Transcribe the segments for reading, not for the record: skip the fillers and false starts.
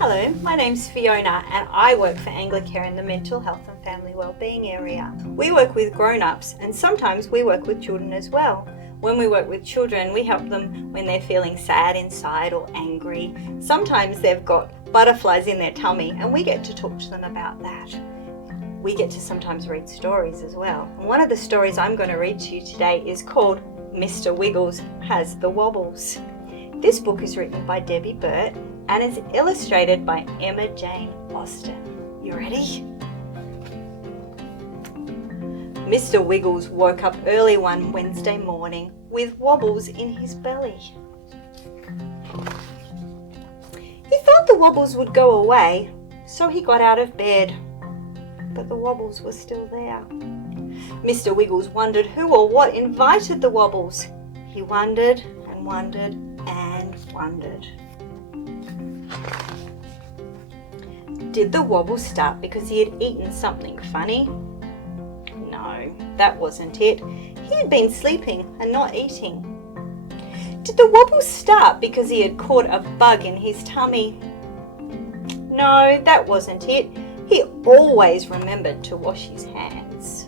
Hello, my name's Fiona and I work for Anglicare in the mental health and family wellbeing area. We work with grown-ups and sometimes we work with children as well. When we work with children, we help them when they're feeling sad inside or angry. Sometimes they've got butterflies in their tummy and we get to talk to them about that. We get to sometimes read stories as well. And one of the stories I'm going to read to you today is called Mr. Wiggles Has the Wobbles. This book is written by Debbie Burt and is illustrated by Emma Jane Austen. You ready? Mr. Wiggles woke up early one Wednesday morning with wobbles in his belly. He thought the wobbles would go away, so he got out of bed. But the wobbles were still there. Mr. Wiggles wondered who or what invited the wobbles. He wondered and wondered and wondered. Did the wobble start because he had eaten something funny? No, that wasn't it. He had been sleeping and not eating. Did the wobble start because he had caught a bug in his tummy? No, that wasn't it. He always remembered to wash his hands.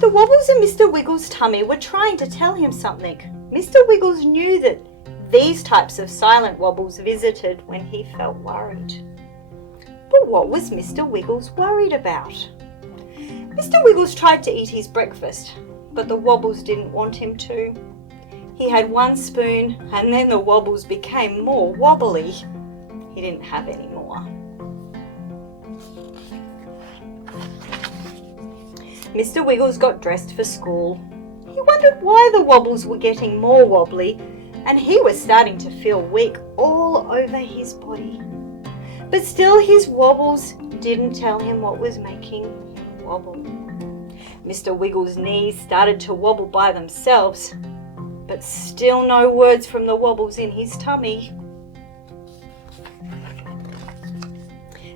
The wobbles in Mr. Wiggles' tummy were trying to tell him something. Mr. Wiggles knew that these types of silent wobbles visited when he felt worried. But what was Mr. Wiggles worried about? Mr. Wiggles tried to eat his breakfast, but the wobbles didn't want him to. He had one spoon and then the wobbles became more wobbly. He didn't have any more. Mr. Wiggles got dressed for school. He wondered why the wobbles were getting more wobbly and he was starting to feel weak all over his body. But still his wobbles didn't tell him what was making him wobble. Mr. Wiggles' knees started to wobble by themselves, but still no words from the wobbles in his tummy.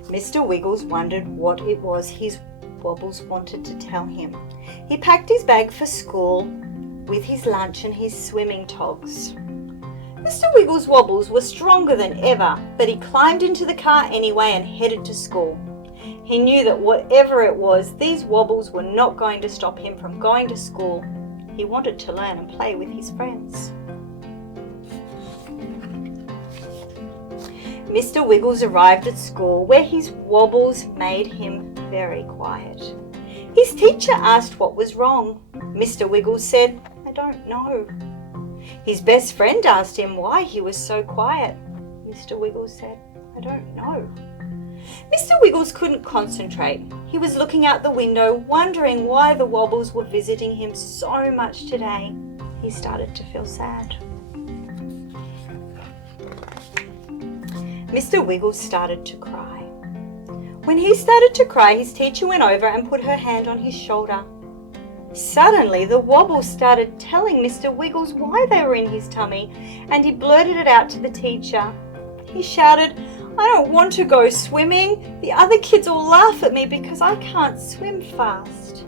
Mr. Wiggles wondered what it was his wobbles wanted to tell him. He packed his bag for school with his lunch and his swimming togs. Mr. Wiggles' wobbles were stronger than ever, but he climbed into the car anyway and headed to school. He knew that whatever it was, these wobbles were not going to stop him from going to school. He wanted to learn and play with his friends. Mr. Wiggles arrived at school where his wobbles made him very quiet. His teacher asked what was wrong. Mr. Wiggles said, "I don't know." His best friend asked him why he was so quiet. Mr. Wiggles said, "I don't know." Mr. Wiggles couldn't concentrate. He was looking out the window, wondering why the wobbles were visiting him so much today. He started to feel sad. Mr. Wiggles started to cry. When he started to cry, his teacher went over and put her hand on his shoulder. Suddenly, the wobbles started telling Mr. Wiggles why they were in his tummy, and he blurted it out to the teacher. He shouted, "I don't want to go swimming. The other kids all laugh at me because I can't swim fast."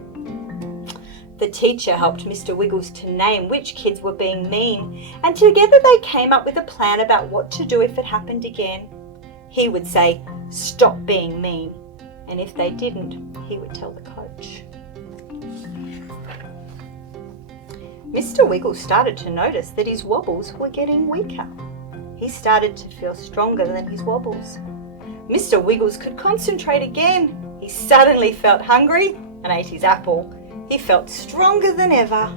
The teacher helped Mr. Wiggles to name which kids were being mean, and together they came up with a plan about what to do if it happened again. He would say, "Stop being mean," and if they didn't, he would tell the coach. Mr. Wiggles started to notice that his wobbles were getting weaker. He started to feel stronger than his wobbles. Mr. Wiggles could concentrate again. He suddenly felt hungry and ate his apple. He felt stronger than ever.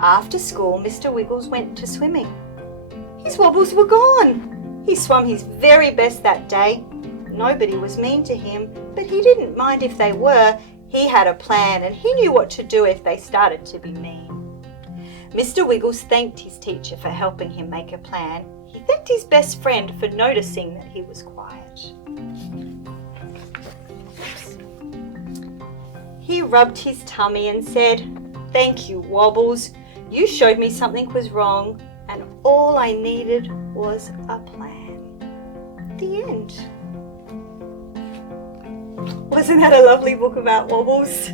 After school, Mr. Wiggles went to swimming. His wobbles were gone. He swam his very best that day. Nobody was mean to him, but he didn't mind if they were. He had a plan and he knew what to do if they started to be mean. Mr. Wiggles thanked his teacher for helping him make a plan. He thanked his best friend for noticing that he was quiet. He rubbed his tummy and said, "Thank you, Wobbles. You showed me something was wrong and all I needed was a plan." The end. Wasn't that a lovely book about wobbles?